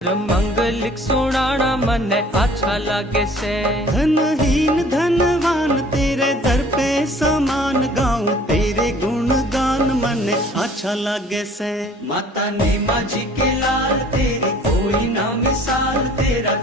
मंगलिक सुनाना मने अच्छा लागे से। धनहीन धनवान तेरे दर पे समान गाऊं तेरे गुणगान मने अच्छा लागे से। माता ने माझी के लाल तेरी कोई ना मिसाल तेरा